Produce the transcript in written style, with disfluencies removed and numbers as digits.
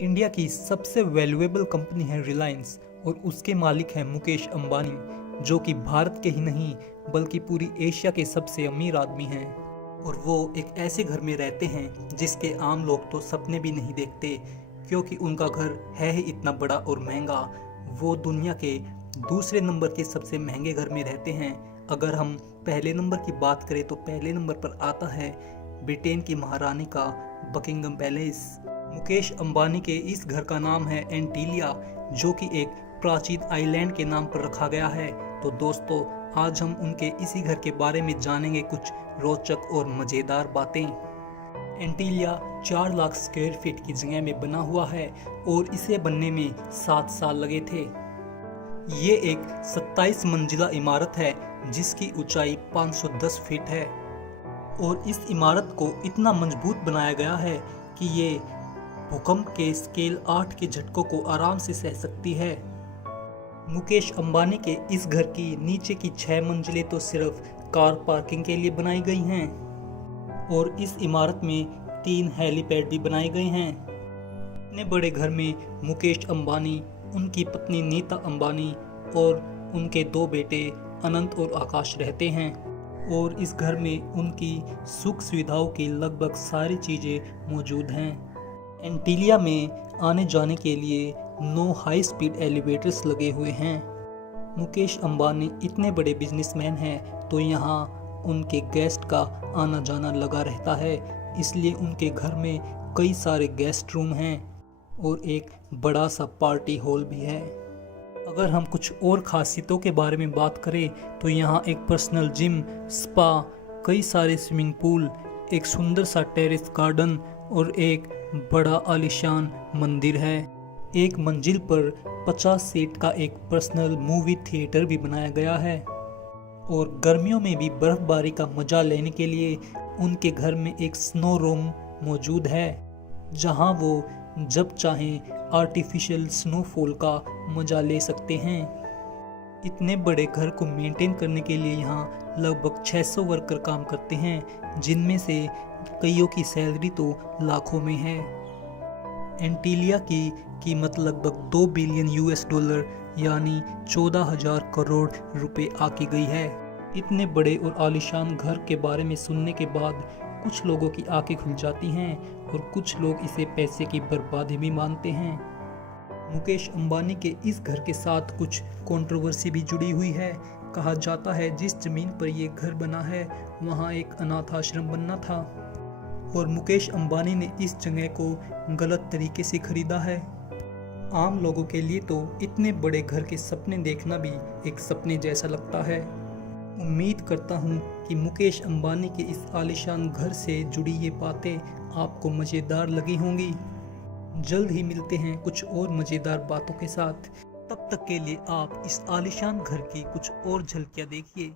India की सबसे valuable company है रिलायंस और उसके मालिक हैं मुकेश अंबानी, जो कि भारत के ही नहीं बल्कि पूरी एशिया के सबसे अमीर आदमी हैं। और वो एक ऐसे घर में रहते हैं जिसके आम लोग तो सपने भी नहीं देखते, क्योंकि उनका घर है ही इतना बड़ा और महंगा। वो दुनिया के दूसरे नंबर के सबसे महंगे घर में रहते हैं। अगर हम पहले नंबर की बात करें तो पहले नंबर पर आता है ब्रिटेन की महारानी का बकिंगम पैलेस। मुकेश अंबानी के इस घर का नाम है एंटीलिया, जो कि एक प्राचीन आइलैंड के नाम पर रखा गया है। तो दोस्तों, आज हम उनके इसी घर के बारे में जानेंगे कुछ रोचक और मज़ेदार बातें। एंटीलिया 4 लाख स्क्वायर फीट की जगह में बना हुआ है और इसे बनने में 7 साल लगे थे। ये एक 27 मंजिला इमारत है जिसकी ऊंचाई 510 फीट है और इस इमारत को इतना मजबूत बनाया गया है कि ये भूकंप के स्केल 8 के झटकों को आराम से सह सकती है। मुकेश अंबानी के इस घर की नीचे की 6 मंजिलें तो सिर्फ कार पार्किंग के लिए बनाई गई हैं और इस इमारत में 3 हेलीपैड भी बनाए गए हैं। इतने बड़े घर में मुकेश अंबानी, उनकी पत्नी नीता अंबानी और उनके 2 बेटे अनंत और आकाश रहते हैं और इस घर में उनकी सुख सुविधाओं की लगभग सारी चीज़ें मौजूद हैं। एंटीलिया में आने जाने के लिए 9 हाई स्पीड एलिवेटर्स लगे हुए हैं। मुकेश अंबानी इतने बड़े बिजनेसमैन हैं तो यहाँ उनके गेस्ट का आना जाना लगा रहता है, इसलिए उनके घर में कई सारे गेस्ट रूम हैं और एक बड़ा सा पार्टी हॉल भी है। अगर हम कुछ और खासियतों के बारे में बात करें तो यहाँ एक पर्सनल जिम, स्पा, कई सारे स्विमिंग पूल, एक सुंदर सा टेरेस गार्डन और एक बड़ा आलीशान मंदिर है। एक मंजिल पर 50 सीट का एक पर्सनल मूवी थिएटर भी बनाया गया है और गर्मियों में भी बर्फबारी का मजा लेने के लिए उनके घर में एक स्नो रूम मौजूद है, जहां वो जब चाहें आर्टिफिशियल स्नोफॉल का मजा ले सकते हैं। इतने बड़े घर को मेंटेन करने के लिए यहाँ लगभग 600 वर्कर काम करते हैं, जिनमें से कईयों की सैलरी तो लाखों में है। एंटीलिया की कीमत लगभग 2 बिलियन यूएस डॉलर यानी 14,000 करोड़ रुपए आकी गई है। इतने बड़े और आलीशान घर के बारे में सुनने के बाद कुछ लोगों की आंखें खुल जाती हैं और कुछ लोग इसे पैसे की बर्बादी भी मानते हैं। मुकेश अंबानी के इस घर के साथ कुछ कंट्रोवर्सी भी जुड़ी हुई है। कहा जाता है जिस जमीन पर यह घर बना है वहां एक अनाथ आश्रम बनना था और मुकेश अंबानी ने इस जगह को गलत तरीके से खरीदा है। आम लोगों के लिए तो इतने बड़े घर के सपने देखना भी एक सपने जैसा लगता है। उम्मीद करता हूँ कि मुकेश अंबानी के इस आलीशान घर से जुड़ी ये बातें आपको मज़ेदार लगी होंगी। जल्द ही मिलते हैं कुछ और मज़ेदार बातों के साथ। तब तक के लिए आप इस आलीशान घर की कुछ और झलकियाँ देखिए।